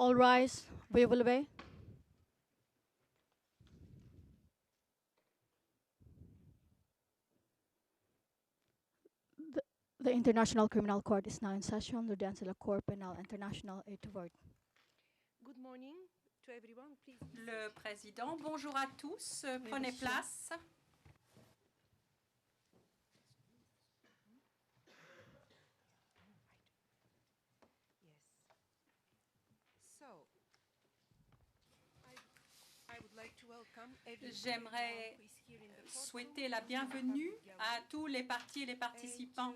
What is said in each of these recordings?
All rise. We will obey. The, the International Criminal Court is now in session. L'audience de la Cour pénale internationale est ouverte. Good morning to everyone. Please. Le président, bonjour à tous, prenez place. Yes. So, I would like to welcome J'aimerais souhaiter la bienvenue à tous les partis et les participants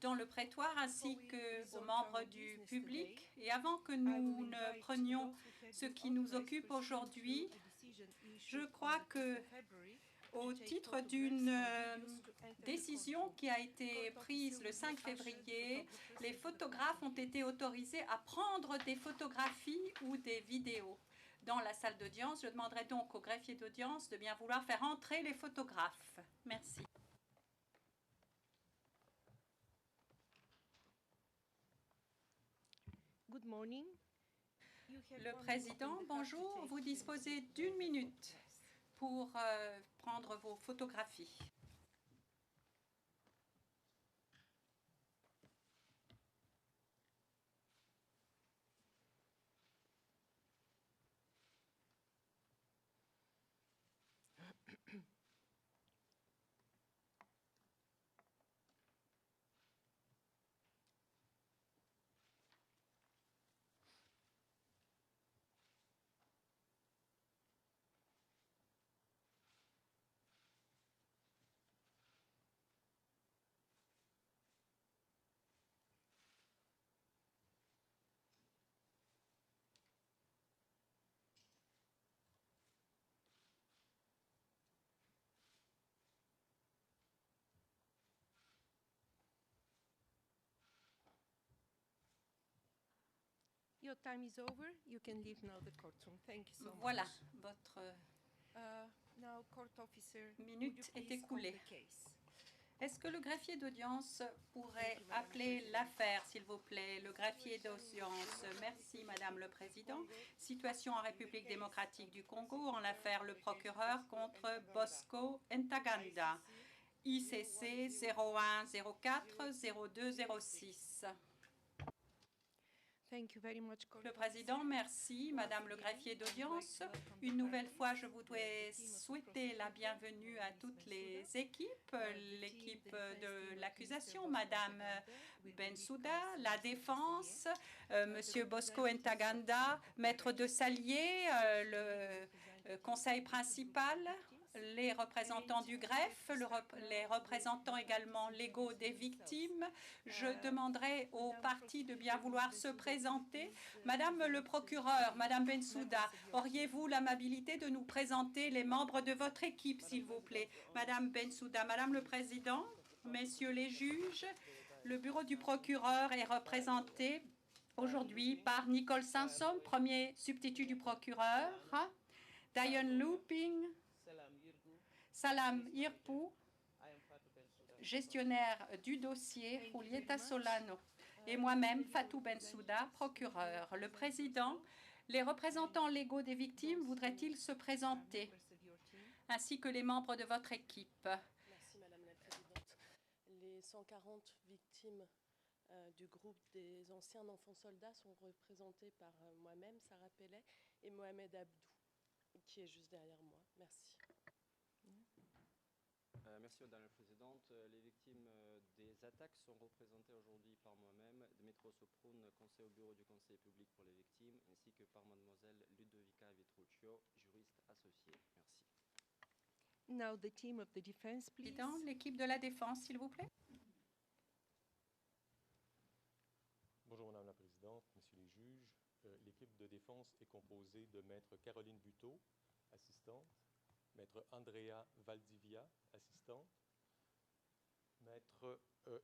dans le prétoire ainsi qu'aux membres du public. Et avant que nous ne prenions ce qui nous occupe aujourd'hui, je crois que au titre d'une décision qui a été prise le 5 février, les photographes ont été autorisés à prendre des photographies ou des vidéos dans la salle d'audience. Je demanderai donc au greffier d'audience de bien vouloir faire entrer les photographes. Merci. Good morning. Le président, bonjour. Vous disposez d'1 minute pour prendre vos photographies. Your time is over. You can leave now the courtroom. Thank you so Voilà, much. votre Now, court officer, minute would you est please call écoulée. the case? Est-ce que le greffier d'audience pourrait appeler l'affaire, s'il vous plaît? Le greffier d'audience. Merci, Madame le Président. Situation en République démocratique du Congo, en l'affaire le procureur contre Bosco Ntaganda. ICC 0104-0206. Thank you very much, court Le Président, officer. merci. Madame le greffier d'audience, une nouvelle fois, je voudrais souhaiter la bienvenue à toutes les équipes, l'équipe de l'accusation, Madame Bensouda, la défense, Monsieur Bosco Ntaganda, maître de Salier, le conseil principal, les représentants du greffe, les représentants également légaux des victimes. Je demanderai aux parties de bien vouloir se présenter. Madame le procureur, Madame Bensouda, auriez-vous l'amabilité de nous présenter les membres de votre équipe, s'il vous plaît? Madame Bensouda, Madame le Président, Messieurs les juges, le bureau du procureur est représenté aujourd'hui par Nicole Sansom, premier substitut du procureur, Diane Looping, Salam Irpou, gestionnaire du dossier, Julieta Solano, et moi-même, Fatou Bensouda, procureur. Le président, les représentants légaux des victimes voudraient-ils se présenter, ainsi que les membres de votre équipe? Merci Madame la Présidente. Les 140 victimes du groupe des anciens enfants soldats sont représentées par moi-même, Sarah Pellet, et Mohamed Abdou, qui est juste derrière moi. Merci. Merci Madame la Présidente. Les victimes des attaques sont représentées aujourd'hui par moi-même, Dmitro Soproun, conseiller au bureau du conseil public pour les victimes, ainsi que par mademoiselle Ludovica Vitruccio, juriste associée. Merci. Now, the team of the defense, please. Président, l'équipe de la défense, s'il vous plaît. Bonjour Madame la Présidente, Messieurs les juges. L'équipe de défense est composée de Maître Caroline Buteau, assistante, Maître Andrea Valdivia, assistante, Maître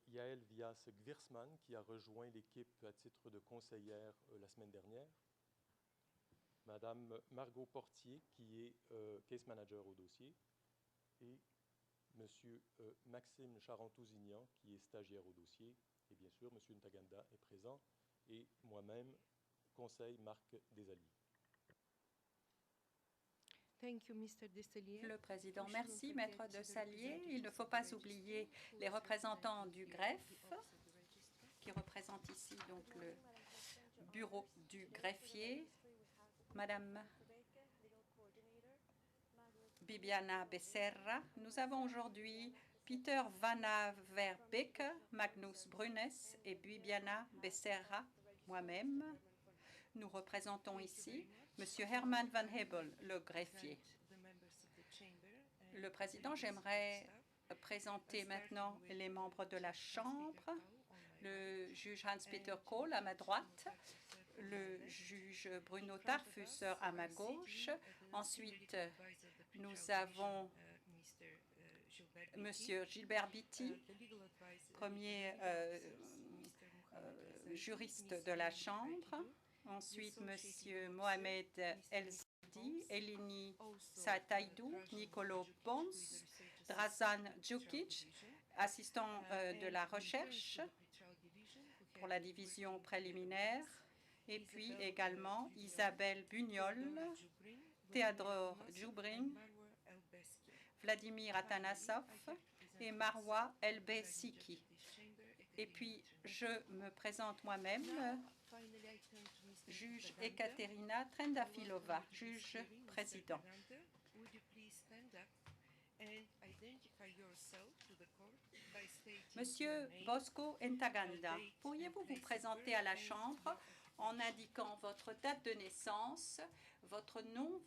Yael Vias-Gwirsman, qui a rejoint l'équipe à titre de conseillère la semaine dernière, Madame Margot Portier, qui est case manager au dossier, et Monsieur Maxime Charentouzignan, qui est stagiaire au dossier, et bien sûr, Monsieur Ntaganda est présent, et moi-même, Conseil Marc Desailly. Thank you, Mr. Desailliers. Le président, merci, maître de Salier. Il ne faut pas oublier les représentants du greffe qui représentent ici donc le bureau du greffier, Madame Bibiana Becerra. Nous avons aujourd'hui Peter Vanna Verbeek, Magnus Brunes et Bibiana Becerra, moi-même. Nous représentons ici Monsieur Herman Van Hebel, le greffier. Le président, j'aimerais présenter maintenant les membres de la Chambre. Le juge Hans-Peter Kohl à ma droite, le juge Bruno Tarfusser à ma gauche. Ensuite, nous avons Monsieur Gilbert Beatty, premier juriste de la Chambre. Ensuite, Monsieur Mohamed El-Zidi, Eleni Sataidou, Nicolo Pons, Drazan Djukic, assistant de la recherche pour la division préliminaire, et puis également Isabelle Bugnol, Théodore Djoubrin, Vladimir Atanasov et Marwa Elbesiki. Et puis, je me présente moi-même, juge Ekaterina Trendafilova, juge président. Monsieur Bosco Ntaganda, pourriez-vous vous présenter à la Chambre en indiquant votre date de naissance, votre nom,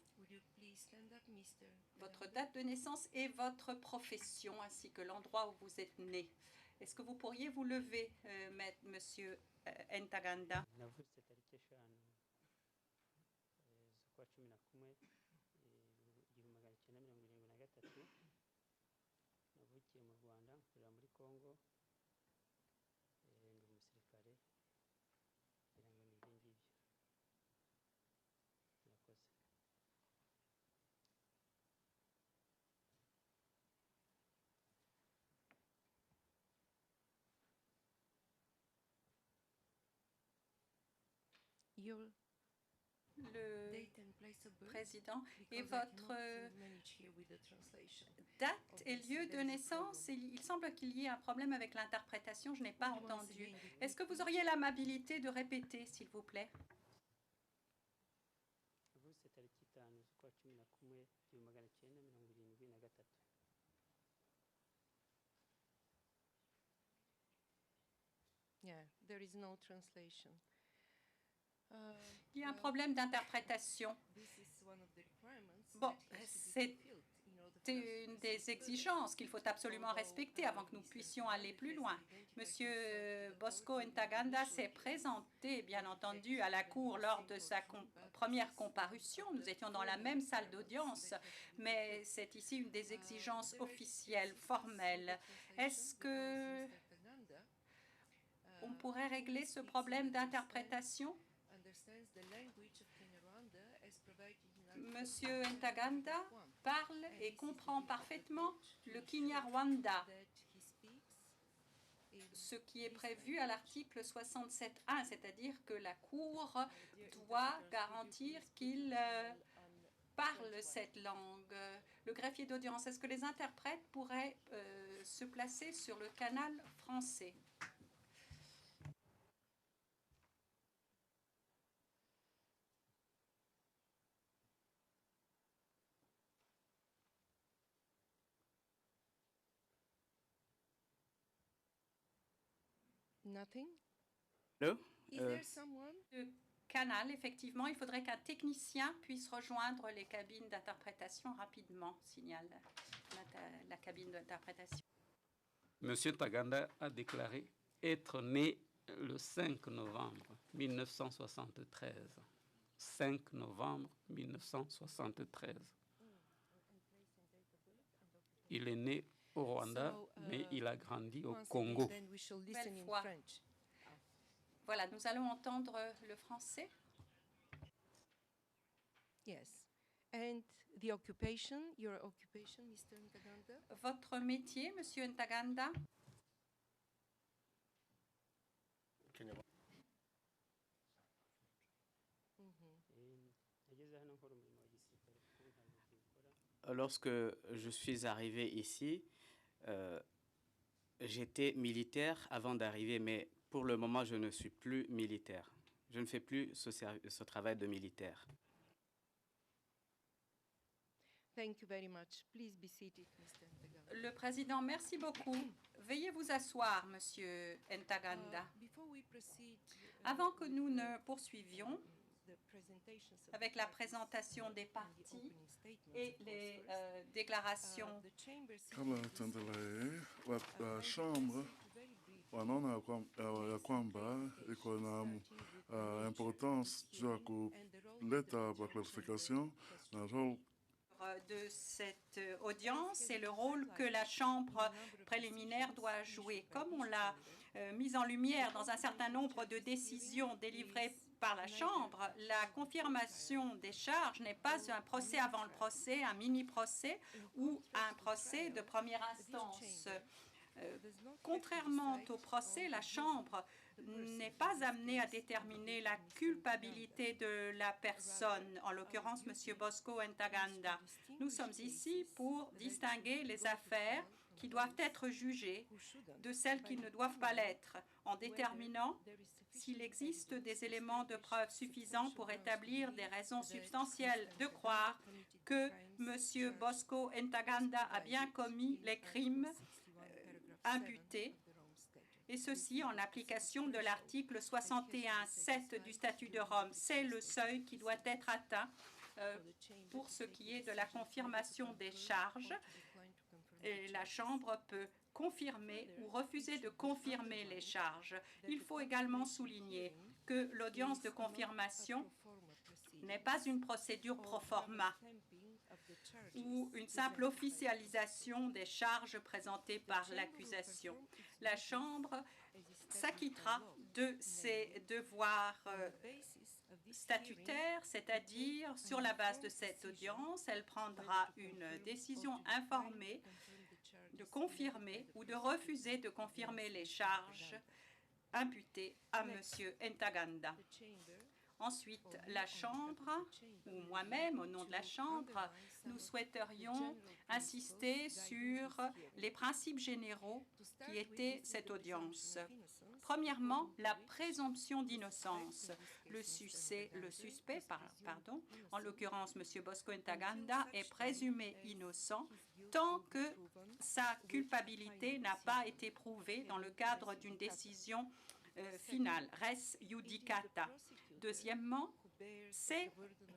votre date de naissance et votre profession, ainsi que l'endroit où vous êtes né? Est-ce que vous pourriez vous lever, Monsieur Ntaganda? Le président et votre date et lieu de naissance. Il semble qu'il y ait un problème avec l'interprétation, je n'ai pas entendu. Est-ce que vous auriez l'amabilité de répéter, s'il vous plaît? Yeah, there is no translation. Il y a un problème d'interprétation. Bon, c'est une des exigences qu'il faut absolument respecter avant que nous puissions aller plus loin. Monsieur Bosco Ntaganda s'est présenté, bien entendu, à la Cour lors de sa première comparution. Nous étions dans la même salle d'audience, mais c'est ici une des exigences officielles, formelles. Est-ce que on pourrait régler ce problème d'interprétation? Monsieur Ntaganda parle et comprend parfaitement le Kinyarwanda, ce qui est prévu à l'article 67.1, c'est-à-dire que la Cour doit garantir qu'il parle cette langue. Le greffier d'audience, est-ce que les interprètes pourraient se placer sur le canal français? Nothing? Hello? Is there someone? Le canal, effectivement, il faudrait qu'un technicien puisse rejoindre les cabines d'interprétation rapidement, signale la cabine d'interprétation. Monsieur Ntaganda a déclaré être né le 5 novembre 1973. 5 novembre 1973. Il est né au Rwanda, mais il a grandi au Congo. Belle fois. Voilà, nous allons entendre le français. Yes. And the occupation, your occupation, Mr. Ntaganda? Votre métier, Monsieur Ntaganda? lorsque je suis arrivé ici, j'étais militaire avant d'arriver, mais pour le moment, je ne suis plus militaire. Je ne fais plus ce travail de militaire. Thank you very much. Please be seated, Mr. Ntaganda. Le président, merci beaucoup. Veuillez vous asseoir, Monsieur Ntaganda. Before we proceed, Avant que nous ne poursuivions the presentations of avec the la parties présentation des and the partis opening statements et of les course first, déclarations, the chamber Kabla seeking this, tuendelee, I chambre will say very briefly wanaona ya kwamba iko na importance juu ya kuleta clarification na role de cette audience et le rôle que la Chambre préliminaire doit jouer. Comme on l'a mis en lumière dans un certain nombre de décisions délivrées par la Chambre, la confirmation des charges n'est pas un procès avant le procès, un mini-procès ou un procès de première instance. Contrairement au procès, la Chambre n'est pas amenée à déterminer la culpabilité de la personne, en l'occurrence M. Bosco Ntaganda. Nous sommes ici pour distinguer les affaires qui doivent être jugées de celles qui ne doivent pas l'être, en déterminant s'il existe des éléments de preuve suffisants pour établir des raisons substantielles de croire que M. Bosco Ntaganda a bien commis les crimes imputés, et ceci en application de l'article 61.7 du statut de Rome. C'est le seuil qui doit être atteint pour ce qui est de la confirmation des charges. Et la Chambre peut confirmer ou refuser de confirmer les charges. Il faut également souligner que l'audience de confirmation n'est pas une procédure pro forma ou une simple officialisation des charges présentées par l'accusation. La Chambre s'acquittera de ses devoirs statutaires, c'est-à-dire sur la base de cette audience, elle prendra une décision informée de confirmer ou de refuser de confirmer les charges imputées à M. Ntaganda. Ensuite, la Chambre, ou moi-même, au nom de la Chambre, nous souhaiterions insister sur les principes généraux qui étaient cette audience. Premièrement, la présomption d'innocence. Le suspect, en l'occurrence M. Bosco Ntaganda, est présumé innocent tant que sa culpabilité n'a pas été prouvée dans le cadre d'une décision finale, res judicata. Deuxièmement, c'est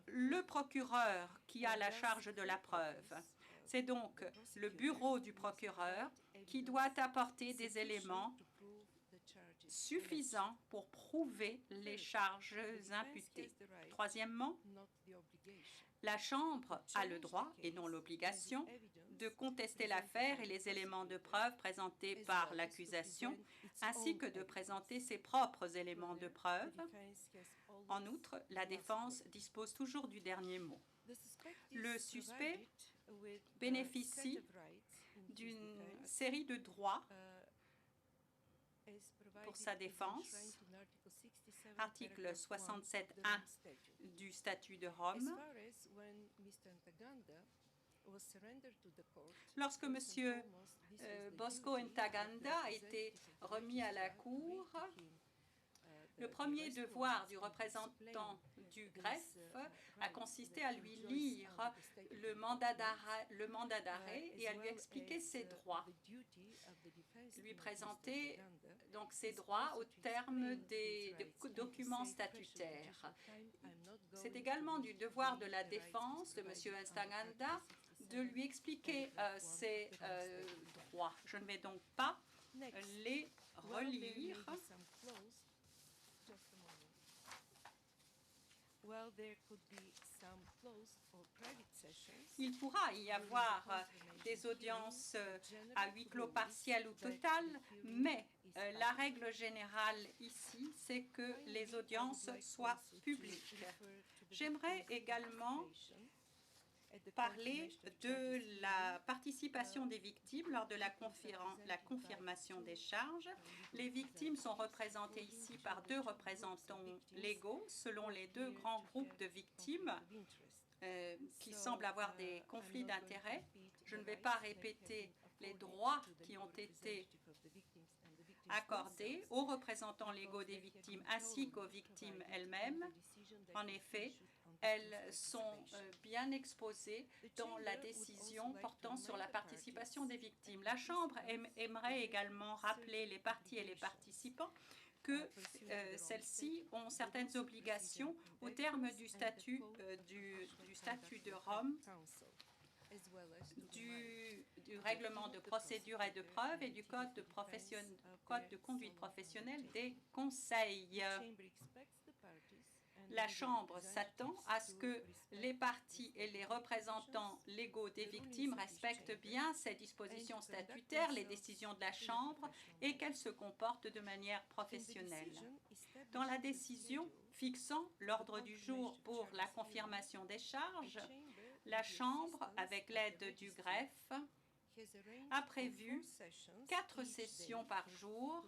le procureur qui a la charge de la preuve. C'est donc le bureau du procureur qui doit apporter des éléments suffisants pour prouver les charges imputées. Troisièmement, la Chambre a le droit, et non l'obligation, de contester l'affaire et les éléments de preuve présentés par l'accusation, ainsi que de présenter ses propres éléments de preuve. En outre, la défense dispose toujours du dernier mot. Le suspect bénéficie d'une série de droits pour sa défense, article 67.1 du statut de Rome. Lorsque M. Bosco Ntaganda a été remis à la Cour, le premier devoir du représentant du greffe a consisté à lui lire le mandat d'arrêt et à lui expliquer ses droits, lui présenter donc ses droits au terme des documents statutaires. C'est également du devoir de la défense de M. Ntaganda de lui expliquer ses droits. Je ne vais donc pas les relire. Il pourra y avoir des audiences à huis clos partiel ou total, mais la règle générale ici, c'est que les audiences soient publiques. J'aimerais également parler de la participation des victimes lors de la confirmation des charges. Les victimes sont représentées ici par deux représentants légaux selon les deux grands groupes de victimes qui semblent avoir des conflits d'intérêts. Je ne vais pas répéter les droits qui ont été accordés aux représentants légaux des victimes ainsi qu'aux victimes elles-mêmes. En effet, elles sont bien exposées dans la décision portant sur la participation des victimes. La Chambre aimerait également rappeler les parties et les participants que celles-ci ont certaines obligations au terme du statut de Rome, du règlement de procédure et de preuve et du code de conduite professionnelle des conseils. La Chambre s'attend à ce que les parties et les représentants légaux des victimes respectent bien ces dispositions statutaires, les décisions de la Chambre, et qu'elles se comportent de manière professionnelle. Dans la décision fixant l'ordre du jour pour la confirmation des charges, la Chambre, avec l'aide du greffe, a prévu 4 sessions par jour,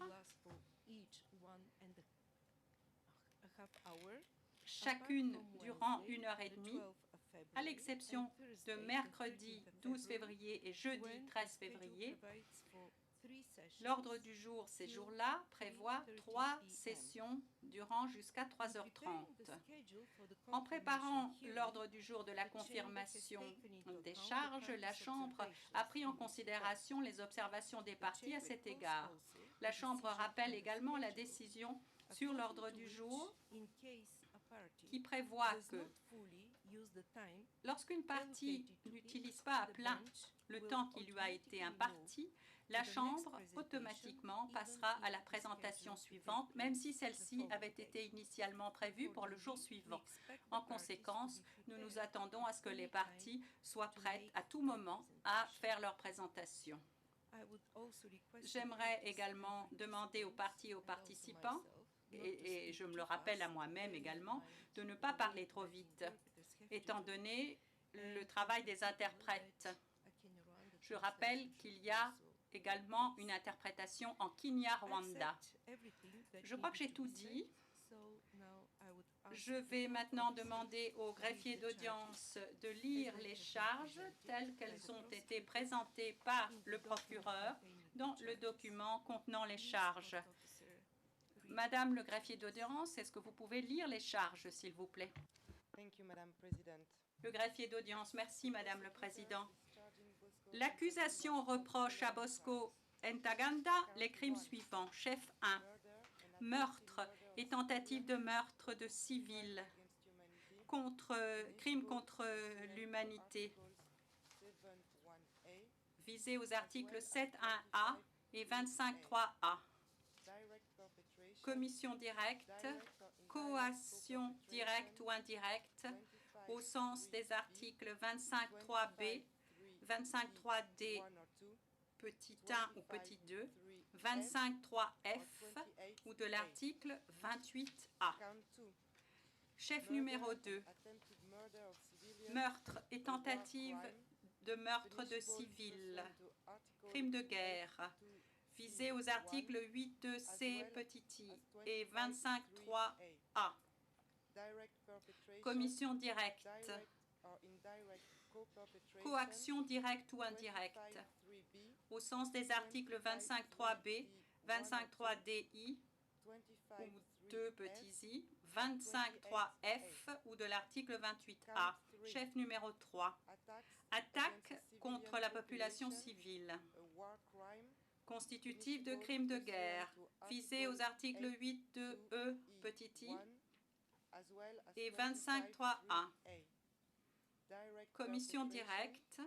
chacune durant 1h30, à l'exception de mercredi 12 février et jeudi 13 février. L'ordre du jour ces jours-là prévoit 3 sessions durant jusqu'à 3h30. En préparant l'ordre du jour de la confirmation des charges, la Chambre a pris en considération les observations des parties à cet égard. La Chambre rappelle également la décision sur l'ordre du jour qui prévoit que lorsqu'une partie n'utilise pas à plein le temps qui lui a été imparti, la Chambre automatiquement passera à la présentation suivante, même si celle-ci avait été initialement prévue pour le jour suivant. En conséquence, nous nous attendons à ce que les parties soient prêtes à tout moment à faire leur présentation. J'aimerais également demander aux parties et aux participants, et je me le rappelle à moi-même également, de ne pas parler trop vite, étant donné le travail des interprètes. Je rappelle qu'il y a également une interprétation en Kinyarwanda. Je crois que j'ai tout dit. Je vais maintenant demander au greffier d'audience de lire les charges telles qu'elles ont été présentées par le procureur dans le document contenant les charges. Madame le greffier d'audience, est-ce que vous pouvez lire les charges, s'il vous plaît? Le greffier d'audience, merci Madame le Président. L'accusation reproche à Bosco Ntaganda les crimes suivants. Chef 1, meurtre et tentative de meurtre de civils, crime contre l'humanité, visé aux articles 7.1a et 25.3a. Commission directe, coaction directe ou indirecte, au sens des articles 25.3b, 25.3d, petit 1 ou petit 2, 25.3f ou de l'article 28a. Chef numéro 2, meurtre et tentative de meurtre de civils, crime de guerre, visé aux articles 8.2c petit i et 25.3a. Commission directe, coaction directe ou indirecte, au sens des articles 25.3b, 25.3di ou 2 petits i, 25.3f ou de l'article 28a. Chef numéro 3, attaque contre la population civile, constitutive de crimes de guerre, visé aux articles 8.2e petit i et 25.3a. Commission directe,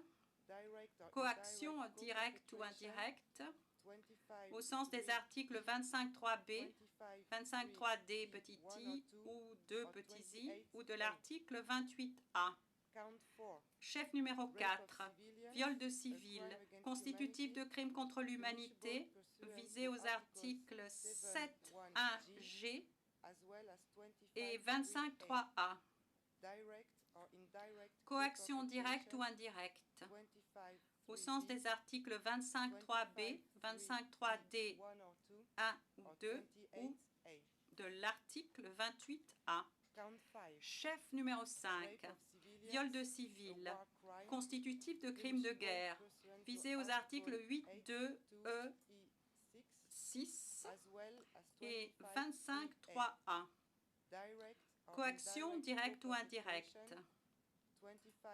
coaction directe ou indirecte, au sens des articles 25.3b, 25.3d petit i ou 2 petits i ou de l'article 28a. Chef numéro 4, viol de civil, constitutif de crime contre l'humanité, visé aux articles 7.1g et 25.3a. Coaction directe ou indirecte, au sens des articles 25.3b, 25.3d, 1 ou 2 ou de l'article 28a. Chef numéro 5, viol de civil, constitutif de crime de guerre, visé aux articles 8.2e 6 et 25.3a. Coaction directe ou indirecte,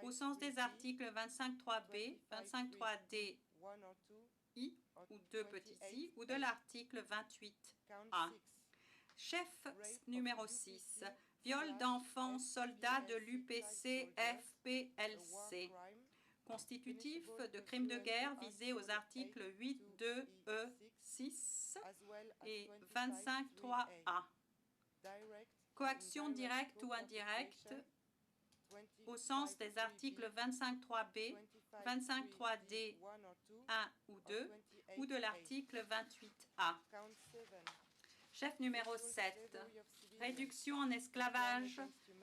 au sens des articles 25.3b, 25.3d, i ou 2 petits i, ou de l'article 28a. Chef numéro 6, viol d'enfants soldats de l'UPC-FPLC, constitutif de crime de guerre visé aux articles 8.2e 6 et 25.3a. Coaction directe ou indirecte, au sens des articles 25.3b, 25.3d 1 ou 2, ou de l'article 28a. Chef numéro 7, réduction en esclavage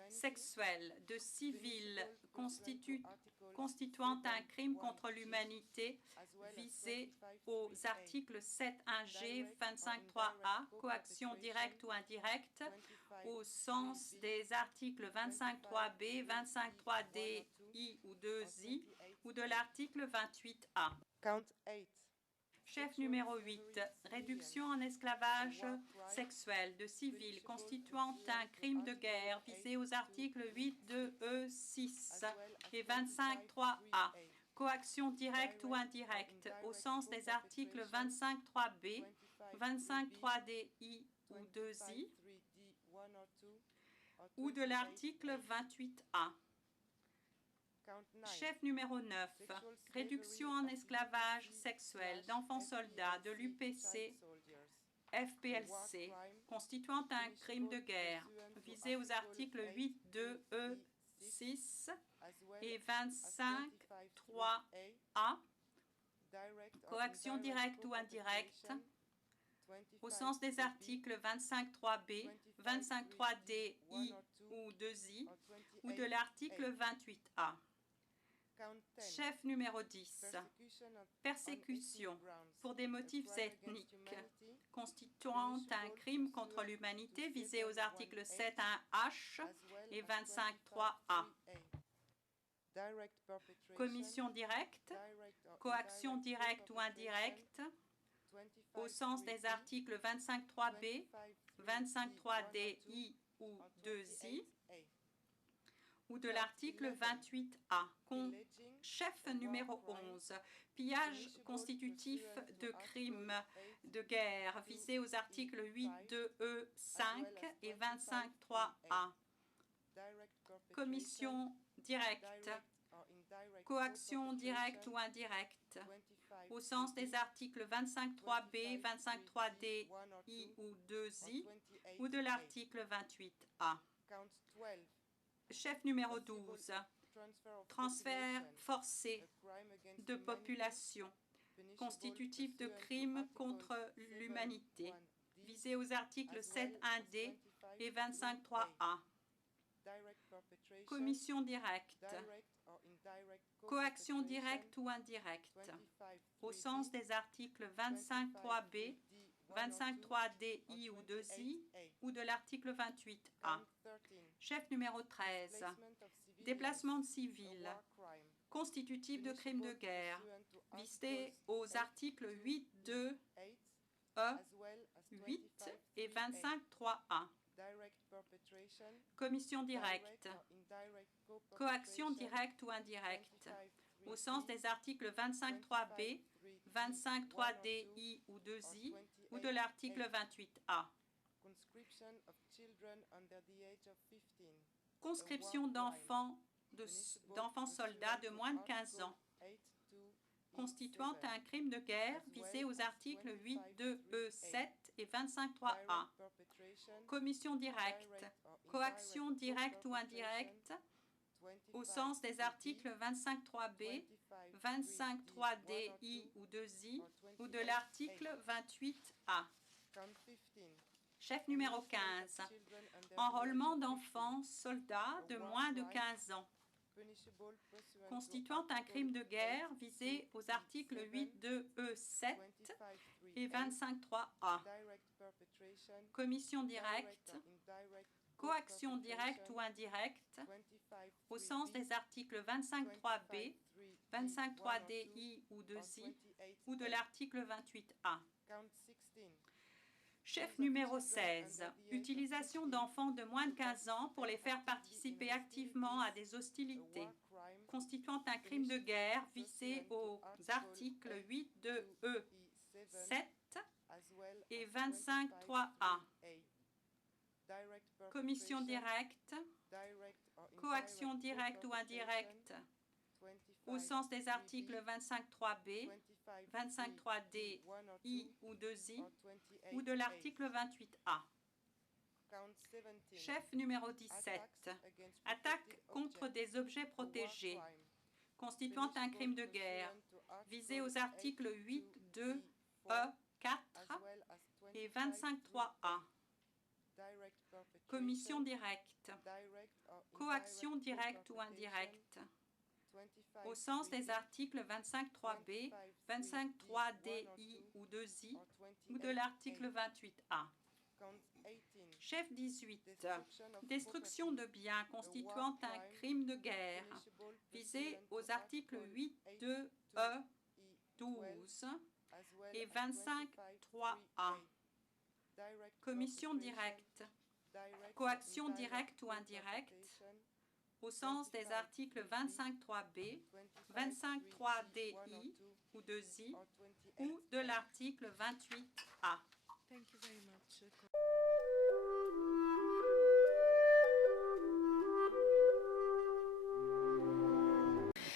sexuel de civils constituant un crime contre l'humanité visé aux articles 7.1g, 25.3a, coaction directe ou indirecte, au sens des articles 25.3b, 25.3d, i ou 2i, ou de l'article 28a. Chef numéro 8, réduction en esclavage sexuel de civils constituant un crime de guerre visé aux articles 8.2e 6 et 25.3a. Coaction directe ou indirecte au sens des articles 25.3b, 25.3di ou 2i ou de l'article 28a. Chef numéro 9, réduction en esclavage sexuel d'enfants soldats de l'UPC FPLC, constituant un crime de guerre, visé aux articles 8.2e 6 et 25.3a, coaction directe ou indirecte, au sens des articles 25.3b, 25.3d, i ou 2i, ou de l'article 28a. Chef numéro 10, persécution pour des motifs ethniques, constituant un crime contre l'humanité visé aux articles 7.1h et 25.3a. Commission directe, coaction directe ou indirecte, au sens des articles 25.3b, 25.3d, i ou 2i, ou de l'article 28a. Chef numéro 11, pillage constitutif de crime de guerre visé aux articles 8.2e 5 et 25.3a. Commission directe, coaction directe ou indirecte, au sens des articles 25.3b, 25.3d, i ou 2i, ou de l'article 28a. Chef numéro 12, transfert forcé de population, constitutif de crime contre l'humanité, visé aux articles 7.1d et 25.3a. Commission directe, coaction directe ou indirecte, au sens des articles 25.3b, 25.3d, i ou 2i, ou de l'article 28a. Chef numéro 13, déplacement de civils, constitutif de crime de guerre, visé aux articles 8.2e 8 et 25.3a. Commission directe, coaction directe ou indirecte, au sens des articles 25.3b, 25.3d, i ou 2i, ou de l'article 28a. Conscription d'enfants soldats de moins de 15 ans, constituant un crime de guerre visé aux articles 8.2e 7 et 25.3a. Commission directe, coaction directe ou indirecte, au sens des articles 25.3b, 25.3d, i ou 2i, ou de l'article 28a. Chef numéro 15, enrôlement d'enfants soldats de moins de 15 ans, constituant un crime de guerre visé aux articles 8.2e 7 et 25.3a. Commission directe, coaction directe ou indirecte, au sens des articles 25.3b, 25.3di ou 2i, ou de l'article 28a. Chef numéro 16, utilisation d'enfants de moins de 15 ans pour les faire participer activement à des hostilités, constituant un crime de guerre visé aux articles 8.2e, 7 et 25.3a. Commission directe, coaction directe ou indirecte, au sens des articles 25.3b, 25.3d, i ou 2i, ou de l'article 28a. Chef numéro 17, attaque contre des objets protégés, constituant un crime de guerre, visé aux articles 8.2e, 4 et 25.3a. Commission directe, coaction directe ou indirecte, au sens des articles 25.3b, 25.3di ou 2i, ou de l'article 28a. Chef 18, destruction de biens constituant un crime de guerre, visé aux articles 8.2e, 12 et 25.3a. Commission directe, coaction directe ou indirecte, au sens des articles 25.3b, 25.3di ou 2i, ou de l'article 28a.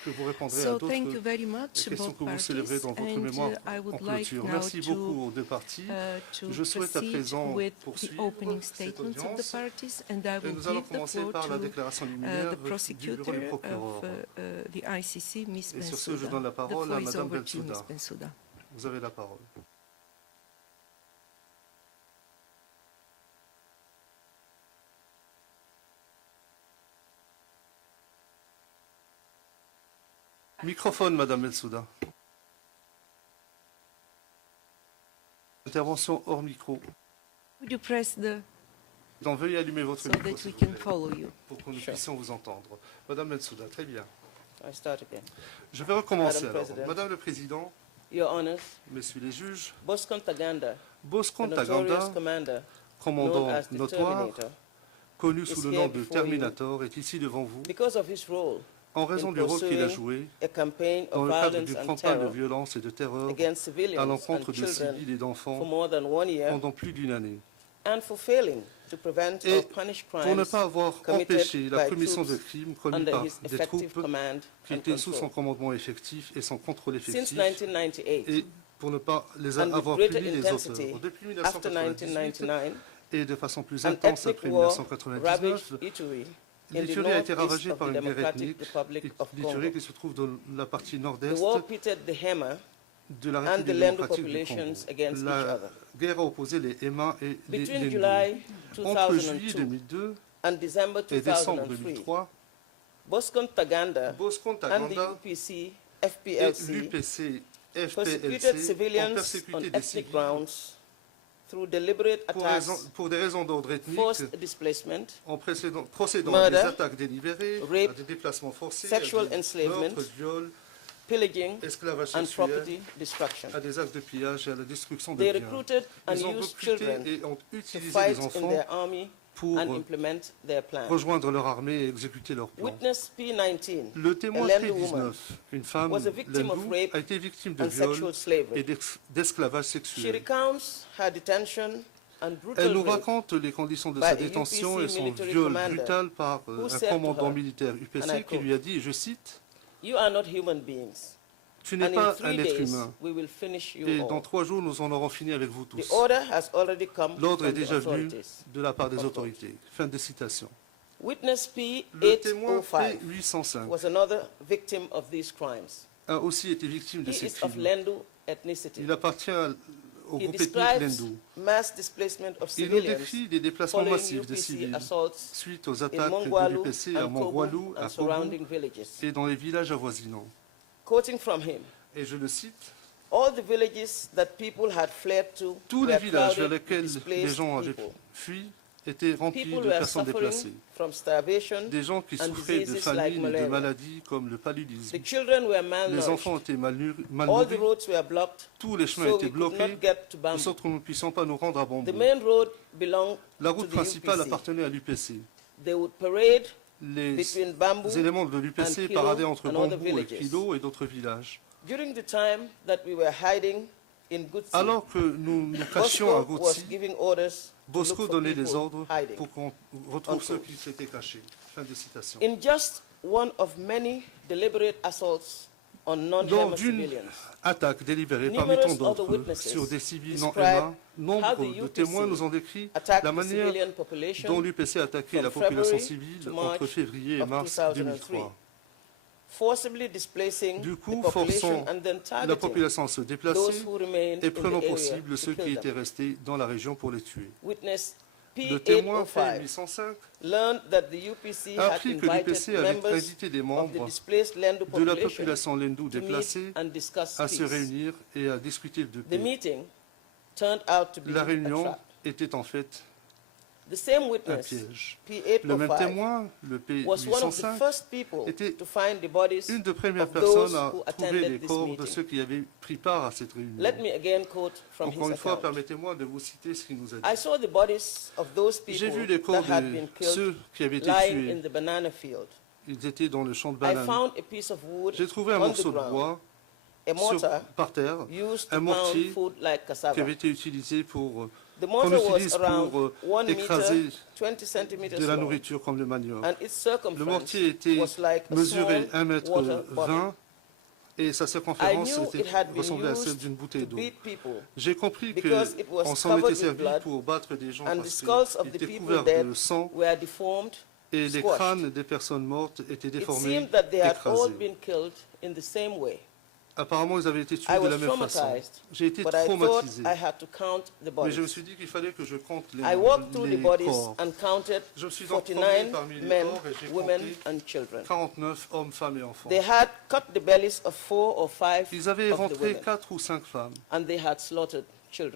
Que vous répondrez à d'autres questions que vous célébrez dans votre mémoire en clôture. Merci beaucoup aux deux parties. Je souhaite à présent poursuivre cette audience et nous allons commencer par la déclaration liminaire du bureau du procureur. Et sur ce, je donne la parole à Mme Bensouda. Vous avez la parole. Microphone, Madame Bensouda. Intervention hors micro. Would you press the Donc, veuillez allumer votre so micro that s'il we vous can plaît, follow you? pour que nous puissions vous entendre. Madame Bensouda, très bien. I start again. Je vais recommencer Madam alors. President. Madame le Président, Your Honors, Messieurs les juges, Bosco Ntaganda, the Bosco notorious Ntaganda, commander commandant known as the notoire, Terminator, connu sous is le here nom de before you Terminator, est ici devant vous because of his role en raison in du rôle qu'il a pursuing joué a campaign dans of le cadre violence d'une and campagne de terror violence et de terreur against à civilians l'encontre and de children civils et for d'enfants more than 1 year, pendant plus d'une année. and for failing to prevent Et or punish pour ne crimes pas avoir committed empêché la by commission de troops crimes commis under par his des effective troupes command qui and étaient sous son control. commandement effectif et son contrôle Since effectif, 1998, et pour ne pas les and with avoir greater punis les intensity auteurs. Depuis after 1998 1999, et de façon plus an intense ethnic après war 1999, ravaged Ituri in the l'Ituri a été northeast ravagée of par the une guerre Democratic ethnique, Republic of l'Ituri Congo. qui se trouve dans la partie The nord-est war pitted the Hema de la and République the Lendu démocratique du populations Congo. against each La other. guerre a opposé les Hema et les Between Lendu. July Entre juillet 2002 2002 and December et décembre 2003, 2003, Bosco Ntaganda Bosco and the Ntaganda UPC et FPLC l'UPC persecuted FPLC ont civilians on persécuté des ethnic civils grounds through deliberate attacks, pour des raisons d'ordre ethnique, forced displacement, en procédant murder, à des attaques délibérées, à rape, des déplacements forcés, sexual à des enslavement, meurtres, viols, pillaging, esclavage and sexuel, property destruction. à des actes de pillage et à la destruction de They biens. recruited and Ils ont used recruté children et ont to utilisé fight les in enfants their army pour and implement their plan. rejoindre leur armée et exécuter leurs plans. Witness P19, Le témoin a Lendu woman, P19, une femme was a victim of Lendu, rape a été victime de and viol sexual slavery. et d'esclavage She sexuel. recounts her detention and Elle brutal nous rape raconte les conditions de by sa a détention UPC et son military viol commander brutal par who un said to commandant her, militaire and I UPC qui quote, lui a dit, et je cite, "You are not human beings. « Tu And n'es in pas 3 un être days, humain. we will finish you Et all." dans 3 jours, nous en aurons fini avec vous The tous. order has already come L'ordre est from the déjà venu authorities. de la part des autorités. » Fin de citation. Witness Le témoin P805 P805 was another victim of these crimes. a aussi été victime de He ces is of crimes. Lendu ethnicity. Il appartient au He groupe ethnique describes Lendu. mass displacement of Il nous civilians décrit des déplacements following massifs de UPC civils assaults suite aux in attaques de Mongwalu l'UPC à and Mongwalu, Kobu à and Kobu surrounding villages. et dans les villages avoisinants. Quoting from him, Et je le cite, all the villages that people had fled to tous les were villages vers crowded with lesquels les displaced gens avaient people. fui était rempli de personnes déplacées, des gens qui souffraient de famine et de maladies comme le paludisme. Les enfants étaient malnourris, tous les chemins étaient bloqués, de sorte que nous ne puissions pas nous rendre à Bambou. La route principale appartenait à l'UPC. Les éléments de l'UPC paradaient entre Bambou et Kilo et d'autres villages. Alors que nous nous cachions à Gotsi, Bosco donnait des ordres pour qu'on retrouve ceux qui s'étaient cachés. Fin de citation. Lors d'une attaque délibérée parmi tant d'autres sur des civils non humains, nombre de témoins nous ont décrit la manière dont l'UPC attaquait la population civile entre février et mars 2003. Du coup, forçant la population à se déplacer et prenant pour cible ceux qui étaient restés dans la région pour les tuer. Le témoin P805 a appris que l'UPC avait invité des membres de la population Lendu déplacée à se réunir et à discuter de paix. La réunion était en fait un piège. Le même témoin, le P805, était une des premières personnes à trouver les corps de ceux qui avaient pris part à cette réunion. Encore une fois, permettez-moi de vous citer ce qu'il nous a dit. J'ai vu les corps de ceux qui avaient été tués. Ils étaient dans le champ de bananes. J'ai trouvé un morceau de bois par terre, un mortier qui avait été utilisé pour qu'on utilise pour écraser de la nourriture comme le manioc. Le mortier était mesuré 1,20 m et sa circonférence ressemblait à celle d'une bouteille d'eau. J'ai compris qu'on s'en était servi pour battre des gens parce qu'ils étaient couverts de sang et les crânes des personnes mortes étaient déformés, écrasés. Apparemment, ils avaient été tués de la même façon. J'ai été traumatisé. Mais je me suis dit qu'il fallait que je compte les corps. Je me suis donc promené parmi les corps et j'ai compté 49 hommes, femmes et enfants. Ils avaient rentré 4 ou 5 femmes.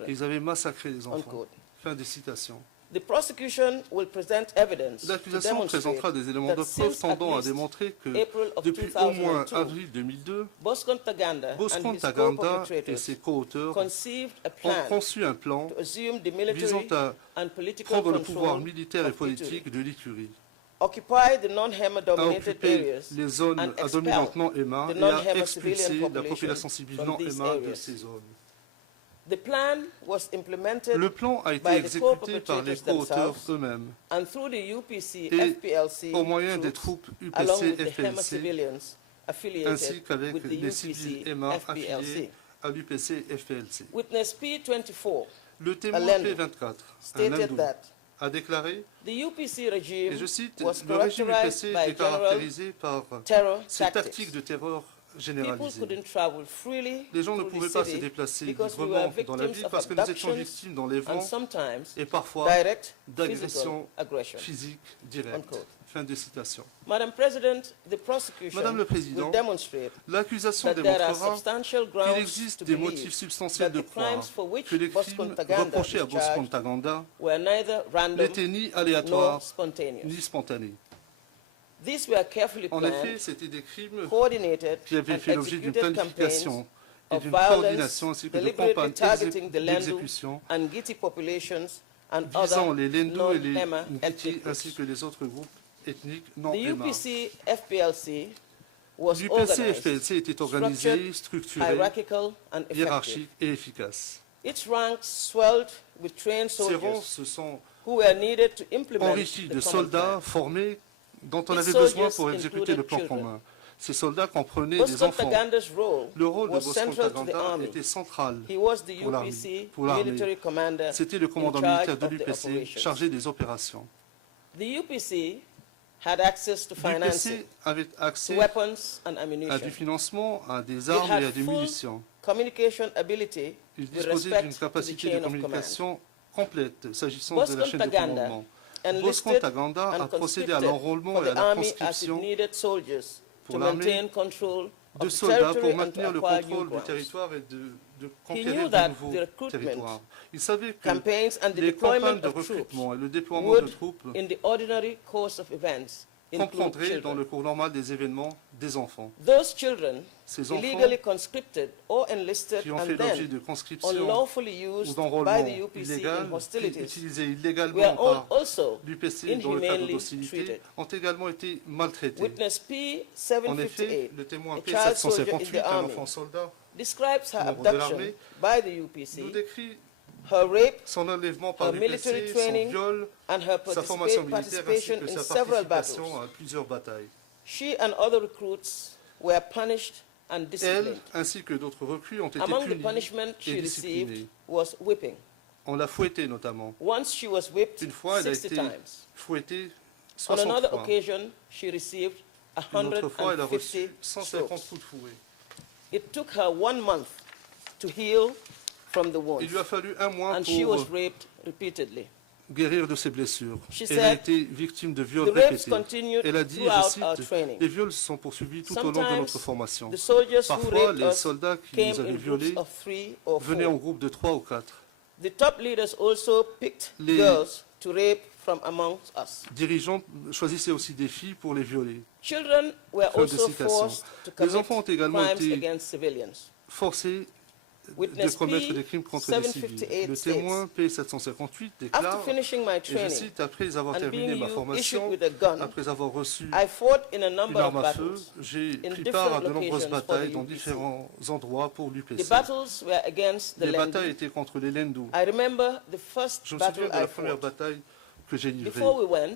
Ils avaient massacré les enfants. Fin de citation. L'accusation présentera des éléments de preuve tendant à démontrer que depuis au moins avril 2002, Bosco Ntaganda et ses co-auteurs ont conçu un plan visant à prendre le pouvoir militaire et politique de l'Ituri, à occuper les zones à dominante non-EMA et à expulser la population civile non-EMA de ces zones. Le plan a été exécuté par les co-auteurs eux-mêmes et au moyen des troupes UPC-FPLC ainsi qu'avec les civils EMA affiliés à l'UPC-FPLC. Le témoin P24, un hindou, a déclaré, et je cite, le régime UPC était caractérisé par ses tactiques de terreur généralisée. Les gens ne pouvaient pas se déplacer librement dans la ville parce que nous étions victimes d'enlèvements et parfois d'agressions physiques directes. Fin de citation. Madame le Président, l'accusation démontrera qu'il existe des motifs substantiels de croire que les crimes reprochés à Bosco Ntaganda n'étaient ni aléatoires ni spontanés. En effet, c'étaient des crimes qui avaient fait l'objet d'une planification et d'une coordination ainsi que de campagnes d'exécution visant les Lendu et les Ngiti ainsi que les autres groupes ethniques non-EMA. L'UPC-FPLC était organisé, structuré, hiérarchique et efficace. Ses rangs se sont enrichis de soldats formés dont on avait besoin pour exécuter le plan commun. Ces soldats comprenaient des enfants. Le rôle de Bosco Ntaganda était central pour l'armée. C'était le commandant militaire de l'UPC chargé des opérations. L'UPC avait accès à du financement, à des armes et à des munitions. Il disposait d'une capacité de communication complète s'agissant de la chaîne de commandement. Bosco Ntaganda a procédé à l'enrôlement et à la conscription pour l'armée de soldats pour maintenir le contrôle du territoire et de He conquérir knew de that nouveaux the recruitment territoires. Il savait que campaigns and the les campagnes deployment de of troops recrutement et le déploiement de would, troupes in the ordinary course of events, include comprendraient dans children. le cours normal des événements des enfants. Those children Ces enfants illegally conscripted or enlisted qui ont fait and l'objet then de conscription unlawfully ou used by d'enrôlement the UPC illégal, in hostilities utilisés were illégalement par also l'UPC dans le cadre inhumanely d'hostilité, treated. ont également été maltraités. Witness En effet, P-758, le témoin a child soldier in P-758, the un army, enfant soldat, describes her membre de abduction l'armée, by the UPC, nous décrit her rape, son enlèvement par her military l'UPC, son training, viol, and her sa formation militaire ainsi participation que in sa several battles. participation à plusieurs batailles. She and other recruits were punished and Elle, disciplined. ainsi que d'autres recrues, ont été Among the punies punishment et she received disciplinées. was whipping. On l'a fouettée notamment. Once she was whipped Une fois, elle a 60 été times. fouettée On 60 another fois. occasion, she received Une autre fois, elle a 150 reçu 150 strokes. coups de fouet. It took her 1 month to heal from the wounds, Il lui a fallu un mois and she pour was raped repeatedly. guérir de ses blessures. She Elle a said, été victime de viols "The rapes répétés. continued Elle a dit, et je throughout our cite, training. les viols sont poursuivis tout au long de Sometimes, notre formation. the soldiers who Parfois, raped les us soldats qui came nous avaient in violés groups of 3 or venaient en 4. groupe de 3 ou 4. The top leaders also picked Les- girls to rape from amongst us. Dirigeants choisissaient aussi des filles pour les violer. Children were Fin de also citation. forced to Les commit enfants ont également crimes été against civilians. Forcés de Witness commettre des crimes contre les civils. 758 Le states, témoin P758 déclare, "After finishing my et je training cite, après avoir and terminé being ma issued formation, with a gun, après avoir reçu I fought in a une number of arme à feu, battles. j'ai in pris part à different de nombreuses locations for batailles the dans UPC. différents endroits pour The l'UPC. battles were against the Les batailles Lendu. étaient contre les Lendou. I remember the first Je me battle souviens de I la première fought. bataille que j'ai livrée. Before we went,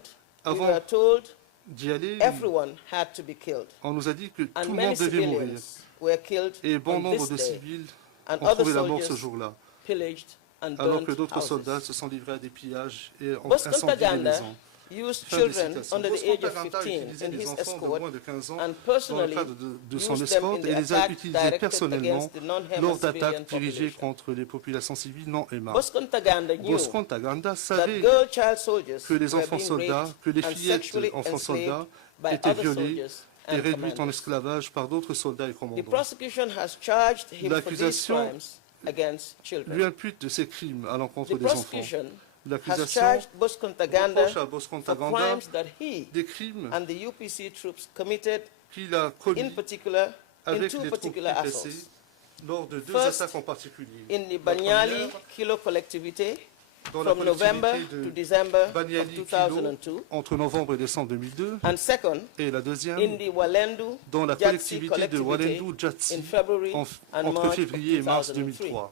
we Avant were told d'y aller, everyone had to be killed, on nous a dit que and tout le many monde devait mourir. civilians were killed Et bon on nombre this de day, civils and ont other trouvé la mort ce soldiers jour-là, pillaged and alors burnt que d'autres houses. soldats se sont livrés à des pillages et ont Bosco incendié des Ntaganda maisons. used Fin de children citation. under the Bosco age of Ntaganda 15 utilisait in des his enfants de escort moins de 15 ans and dans le personally cadre de son used them in escorte the et les a attack utilisés directed personnellement against the non-Hema lors civilian d'attaques dirigées population. contre les populations civiles non Hema. Bosco Ntaganda knew Bosco Ntaganda that savait girl child soldiers que les were enfants being soldats, raped que les and fillettes sexually enfants enslaved soldats by étaient other violées soldiers et and réduites en commanders. esclavage par d'autres soldats et The commandants. prosecution has charged him for these L'accusation crimes against Lui children. impute de ces crimes à l'encontre The des enfants. prosecution has L'accusation charged Bosco Ntaganda reproche à Bosco for Ntaganda crimes that he des crimes and the UPC troops committed, qu'il a in commis particular, in avec 2 les troupes particular UPC assaults. lors de 2 First, attaques en particulier. In the La Banyali première, Kilo collectivité, dans la from November collectivité to de December of Banyali 2002, Kilo, entre novembre et décembre 2002, and second, et la deuxième, in the Walendu dans la Jatsi collectivité de collectivité Walendu Jatsi, in February and entre March février et of mars 2003. 2003.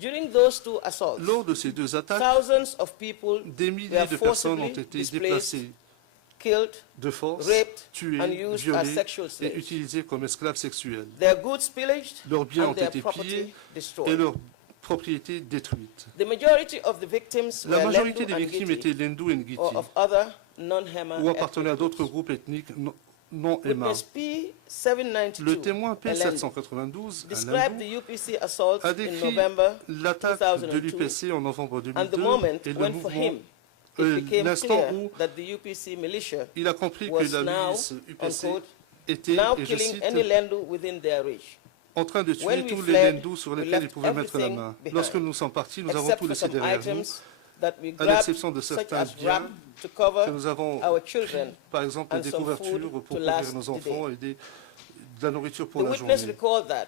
During those 2 assaults, Lors de ces 2 attaques, thousands of people des milliers were de personnes ont forcibly été displaced, déplacées killed, de force, raped, tuées, and used as violées sexual et slaves. utilisées comme esclaves sexuels. Their goods pillaged Leurs biens ont and their été property pillés et destroyed. leurs propriétés détruites. The majority of the victims La were majorité Lendu des and victimes Giti, étaient Lendu et Ngiti, or of other non-Hema ou appartenaient à ethnic d'autres groups. groupes ethniques non Hema. Witness P-792, Le témoin a Lendu, P792, un described Lendu, the UPC assaults a in décrit November l'attaque 2002 de l'UPC en novembre and the 2002 moment et le when for mouvement, him it became l'instant clear où that the UPC militia il a compris que was la now, milice UPC unquote, était, now et je killing cite, any Lendu within their reach. en train de tuer When we tous les fled, Lendus sur we lesquels ils left pouvaient mettre la everything main. behind, Lorsque nous sommes partis, nous avons except tout for laissé some derrière nous, items that we à grabbed, l'exception de such certains as biens wrap to cover que nous avons our children, par exemple and des some couvertures food pour to couvrir last nos the enfants day. et de la nourriture pour The la witness journée. recalled that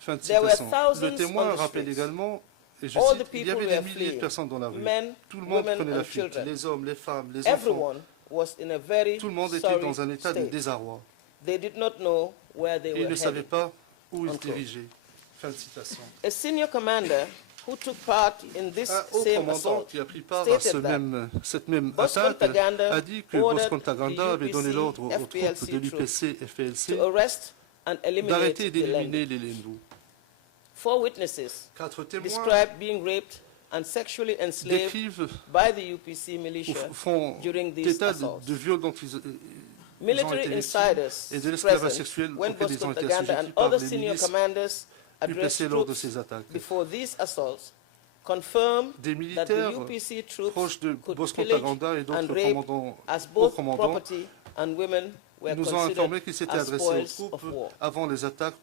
Fin de there were citation. thousands Le témoin on the rappelle streets. également, et je All cite, the il y people avait des were milliers de fleeing, personnes dans la rue. men, Tout le monde women, prenait la and fuite, children. les hommes, les femmes, les enfants. Everyone was in a very Tout le monde était sorry dans un état de state. désarroi. They did not know where they Et ils were ne savaient headed. pas où ils se Unquote. dirigeaient. Fin de citation. A senior commander who took part in this Un haut same commandant assault qui a pris part à stated that cette même Bosco attaque Ntaganda a dit que ordered Bosco Ntaganda the avait donné UPC, l'ordre aux troupes FPLC de l'UPC FPLC to arrest and eliminate d'arrêter et the d'éliminer Lendu. les Lendu. 4 witnesses 4 témoins described being raped and sexually enslaved décrivent by the UPC ou militia font during these état assaults. de viols dont ils ont Military été victimes insiders et de l'esclavage present sexuel when auquel ils Bosco ont été Ntaganda assujettis and par other les senior milices commanders addressed UPC lors de troops ces attaques. before these assaults confirmed Des that the militaires UPC troops proches de could Bosco pillage Ntaganda et and d'autres rape commandants, as hauts both commandants property and women were nous ont informé considered qu'ils s'étaient as adressés spoils aux of troupes war. avant les attaques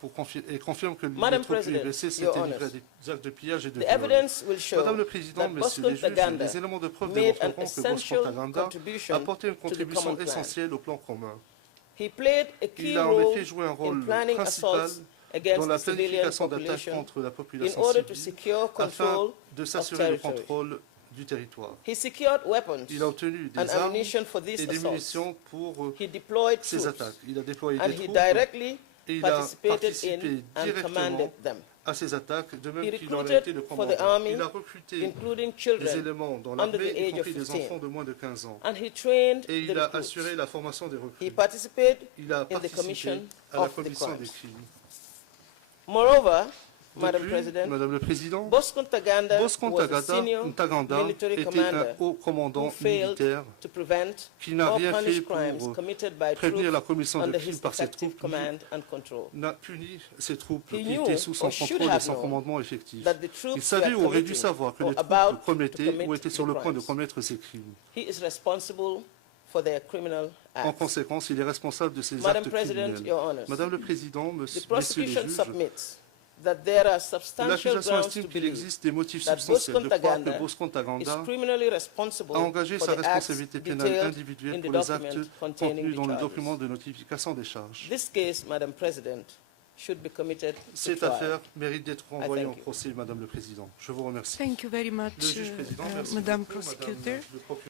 et confirment que les Madam troupes President, URSS Your s'étaient Honors, livrées à des actes de pillage et de The viol. evidence will show Madame le Président, that Messieurs Bosco les juges, Ntaganda les éléments de preuve made an démontreront que Bosco essential Ntaganda contribution a apporté une to the contribution common plan. essentielle au plan commun. He played a key Il a en role effet joué un in rôle planning principal assaults dans against la the civilian planification d'attaques population contre la in population order to civile secure afin control de of s'assurer le territory. contrôle du territoire. He secured weapons Il a obtenu and des armes ammunition for these et des assaults. munitions pour He deployed ces troops attaques. Il a déployé and des he troupes directly et il a participated participé in and directement commanded them. à ces attaques, de He même qu'il en a recruited été le for the commandant. army, Il a recruté including des children éléments dans under l'armée, the y age of compris des 15. enfants de moins de 15 ans. And he trained Et the il a recruits. assuré la formation des He recrues. participated Il a in the participé commission à la of the commission des crimes. crimes. Moreover, De Madam plus, President, Madame le Président, Bosco Ntaganda Bosco was a senior Ntaganda military était commander un haut commandant who failed militaire to prevent qui n'a or rien fait punish pour crimes committed by prévenir la troops commission de under crimes his par ses effective troupes, command and control. n'a puni ces troupes He qui knew étaient sous son or should contrôle et have son known commandement effectif. that the troops Il savait were ou aurait dû committing savoir que or les about troupes commettaient to ou étaient commit sur le the point de crimes. commettre ces crimes. He is responsible for their criminal En acts. conséquence, il est responsable de ces Madam actes President, criminels. Your Honors, Madame le Président, the Messieurs les prosecution juges, submits that there are substantial l'accusation grounds estime to qu'il believe existe des motifs that substantiels de croire que Ntaganda Bosco is Ntaganda criminally responsible a engagé for sa the acts responsabilité pénale detailed individuelle in the pour les document actes containing contenus the dans le charges. document de notification des charges. This case, Madam President, should be committed to Cette trial. affaire mérite d'être renvoyée thank en you. procès, Madame le Président. Je vous remercie. Thank you very much, Le juge président, merci Madame beaucoup, Prosecutor. le procureur.